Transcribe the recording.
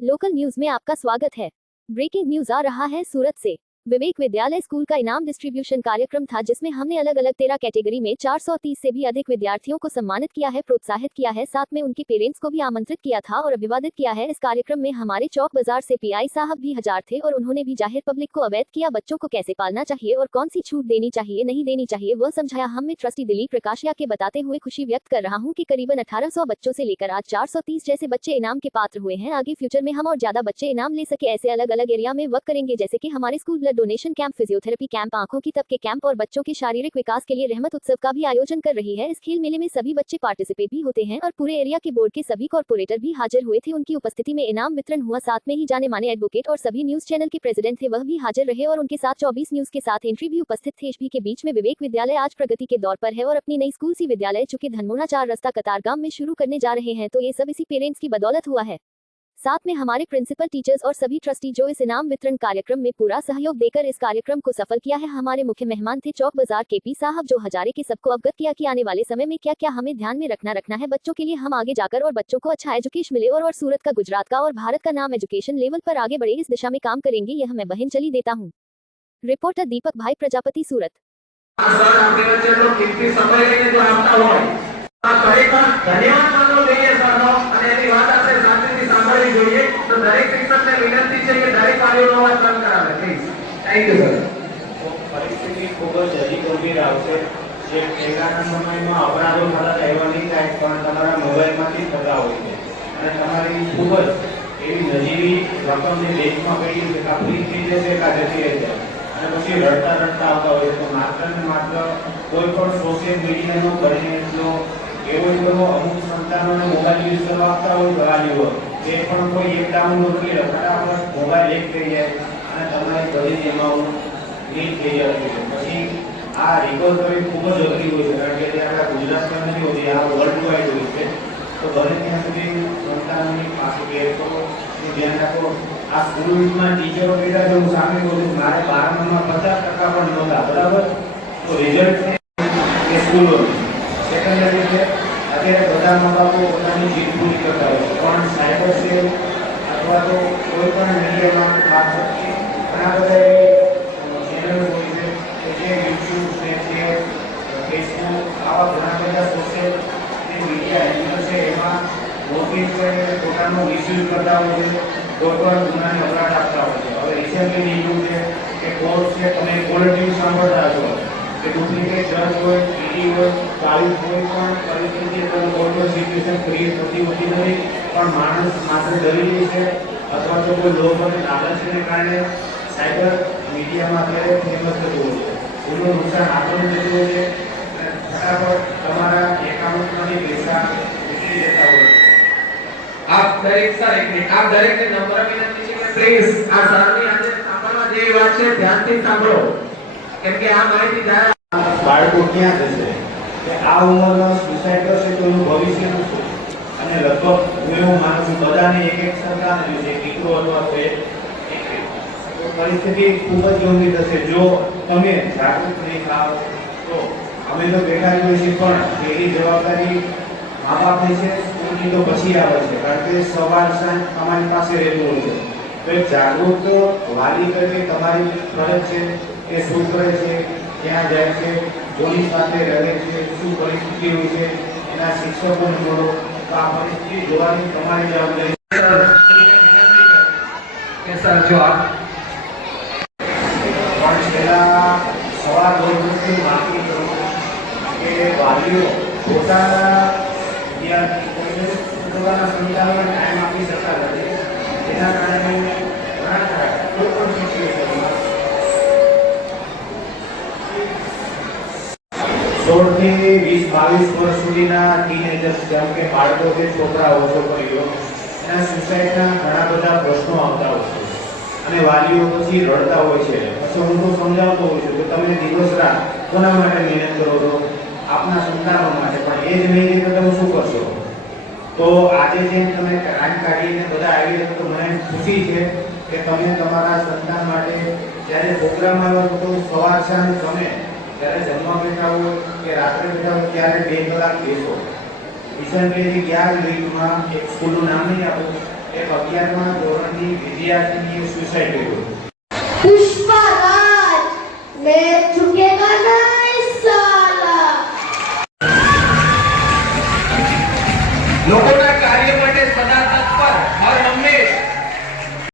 Local news में आपका स्वागत है ब्रेकिंग न्यूज आ रहा है सूरत से विवेक विद्यालय स्कूल का इनाम डिस्ट्रीब्यूशन कार्यक्रम था, जिसमें हमने अलग अलग तेरह कैटेगरी में 430 से भी अधिक विद्यार्थियों को सम्मानित किया है, प्रोत्साहित किया है, साथ में उनके पेरेंट्स को भी आमंत्रित किया था और अभिवादित किया है। इस कार्यक्रम में हमारे चौक बाज़ार से पीआई साहब भी हज़ार थे और उन्होंने भी ज़ाहिर पब्लिक को अवैध किया, बच्चों को कैसे पालना चाहिए और कौन सी छूट देनी चाहिए, नहीं देनी चाहिए, वह समझाया। हम ट्रस्टी दिलीप प्रकाशिया के बताते हुए खुशी व्यक्त कर रहा हूँ की करीबन अठारह सौ बच्चों से लेकर आज चार सौ तीस जैसे बच्चे इनाम के पात्र हुए हैं। आगे फ्यूचर में हम और ज़्यादा बच्चे इनाम ले सके ऐसे अलग अलग एरिया में वर्क करेंगे, जैसे कि हमारे school donation camp physiotherapy camp आँखों की तब के कैंप और बच्चों के शारीरिक विकास के लिए रहमत उत्सव का भी आयोजन कर रही है। इस खेल मेले में सभी बच्चे पार्टिसिपेट भी होते हैं और पूरे एरिया के बोर्ड के सभी कॉर्पोरेटर भी हाजिर हुए थे। उनकी उपस्थिति में इनाम वितरण हुआ। साथ में ही जाने माने एडवोकेट और सभी न्यूज़ चैनल के प्रेसिडेंट थे। वह भी हाजिर रहे और उनके साथ चौबीस न्यूज़ के साथ एंट्री भी उपस्थित थे। इस के बीच में विवेक विद्यालय आज प्रगति के दौर पर है और अपनी नई स्कूल सी विद्यालय, चुके धनमोना चार रास्ता कतारगाम में शुरू करने जा रहे हैं तो ये सब इसी पेरेंट्स की बदौलत हुआ है। साथ में हमारे प्रिंसिपल टीचर्स और सभी ट्रस्टी जो इस इनाम वितरण कार्यक्रम में पूरा सहयोग देकर इस कार्यक्रम को सफल किया है हमारे मुख्य मेहमान थे चौक बाजार के पी साहब जो हजारे के सबको अवगत किया कि आने वाले समय में क्या क्या हमें ध्यान में रखना रखना है बच्चों के लिए हम आगे जाकर और बच्चों को अच्छा एजुकेशन मिले और, और सूरत का गुजरात का और भारत का नाम एजुकेशन लेवल पर आगे बढ़े इस दिशा में काम करेंगे यह मैं बहन चली देता हूँ रिपोर्टर दीपक भाई प्रजापति सूरत આ સર આપણી વચ્ચે એટલો કિંમતી સમય લઈને જો આવતા હોય આ ખરેખર ધન્યવાદ માનવો જોઈએ સરનો અને એની વાત આપણે Thank you sir પરિસ્થિતિ ખૂબ જ હજી ગંભીર આવશે. જે પહેલાના સમયમાં અપરાધો થતા એવા નહીં થાય, પણ તમારા મોબાઈલમાંથી થતા હોય છે. અને તમારી ખૂબ જ એવી નજીવી રકમ બેંકમાં પડી છે, કાં ફ્રી થઈ જશે કાં જતી રહેશે અને પછી રડતા રડતા આવતા હોય તો માત્ર ને માત્ર કોઈ પણ સોશિયલ મીડિયાનો જો એવો એવો અમુક સંતાનોને મોબાઈલ યુઝ કરવા આપતા હોય વાલીઓ એ પણ કોઈ એક ડાઉનલોડ કરી મોબાઈલ એક થઈ જાય. અને તમારી બધી પછી આ રિકવરી ખૂબ જ અઘરી હોય છે, કારણ કે તે આપણા ગુજરાતમાં નથી હોતી, આ વર્લ્ડ હોય છે. તો બને ત્યાં સુધી પાસે કે સ્કૂલમાં ટીચરો બેઠા છે હું સામે મારે બારમામાં પચાસ ટકા પણ નહોતા, બરાબર? તો રિઝલ્ટ એ સ્કૂલોનું સેકન્ડરી અત્યારે બધા પોતાની જીત પૂરી કરતા હોય પણ સાયબર સેલ અથવા તો કોઈ પણ મીડિયામાં ખાસ ઘણા બધા ચેનલ હોય છે કે જે યુટ્યુબ સ્નેપચેટ ફેસબુક આવા ઘણા બધા સોશિયલ જે મીડિયા હેન્ડલ છે એમાં છે પોતાનો મિસયુઝ કરતા હોય છે કોઈ પણ ગુનાને અપરાધ આપતા હોય છે હવે રિસેન્ટલી નીકળ્યું છે કે કોર્ટ છે તમે કોલેજ સાંભળતા છો કે ડુપ્લિકેટ જજ હોય ઈડી હોય તો આવી કોઈ પણ પરિસ્થિતિ કોઈ સિચ્યુએશન ક્રિએટ થતી હોતી નથી પણ માણસ માત્ર ડરી છે અથવા તો કોઈ લોભ અને લાલચને કારણે સાયબર મીડિયામાં અત્યારે ફેમસ થતું હોય છે. એનું નુકસાન આપણને થતું હોય છે. ફટાફટ તમારા એકાઉન્ટમાંથી પૈસા નીકળી જતા હોય છે. આપ દરેક સર એક મિનિટ આપ દરેકને નંબર વિનંતી છે કે પ્લીઝ આ સરની આજે સાંભળવા જેવી વાત છે ધ્યાનથી સાંભળો. કેમ કે આ માહિતી દ્વારા બાળકો ક્યાં જશે? કે આ ઉંમરમાં સુસાઇડ કરશે તો એનું ભવિષ્યનું શું અને લગભગ હું એવું માનું છું બધાને એક એક સરકાર છે દીકરો અથવા. તો પરિસ્થિતિ ખૂબ જ ગંભીર થશે. જો તમે જાગૃત નહીં થાવ, તો અમે તો બેઠા જ છીએ, પણ એની જવાબદારી મા બાપની છે, સ્કૂલની તો પછી આવે છે, કારણ કે સવાર સાંજ તમારી પાસે રહેતું હોય છે. તો એક જાગૃત વાલી તરીકે તમારી ફરજ છે કે શું કરે છે, ક્યાં જાય છે કોની સાથે રહે છે, શું પરિસ્થિતિ હોય છે, એના શિક્ષકોને જોડો તો આ પરિસ્થિતિ જોવાની તમારી જવાબદારી સર જો આપ પણ છેલ્લા સવા દોઢ વર્ષથી માફી કરું કે વાલીઓ પોતાના વિદ્યાર્થી કોઈને પોતાના સંતાનોને ટાઈમ આપી શકતા નથી જેના કારણે ઘણા ખરા કોઈ પણ સિચ્યુએશનમાં સોળથી વીસ બાવીસ વર્ષ સુધીના ટીનેજર્સ જેમ કે બાળકો કે છોકરાઓ છોકરીઓ એના સુસાઇડના ઘણા બધા પ્રશ્નો આવતા હોય છે અને વાલીઓ પછી રડતા હોય છે. પછી હું તો સમજાવતો હોઉં છું કે તમે દિવસ રાત કોના માટે મહેનત કરો છો? આપના સંતાનો માટે. પણ એ જ નહીં તો તમે શું કરશો? તો આજે જેમ તમે ટાઈમ કાઢીને બધા આવી રહ્યા તો મને ખુશી છે કે તમે તમારા સંતાન માટે જ્યારે પ્રોગ્રામ આવ્યો તો સવાર સાંજ તમે, જ્યારે જમવા બેઠા હોય કે રાત્રે બેઠા હોય ત્યારે બે કલાક બેસો. રિસન્ટલી અગિયાર વીકમાં એક સ્કૂલનું નામ નહીં આપું. એમ અગિયારમાં ધોરણની વિદ્યાર્થીની સુસાઇડ કર્યું પુષ્પરાજ મેં ચૂકેગા ના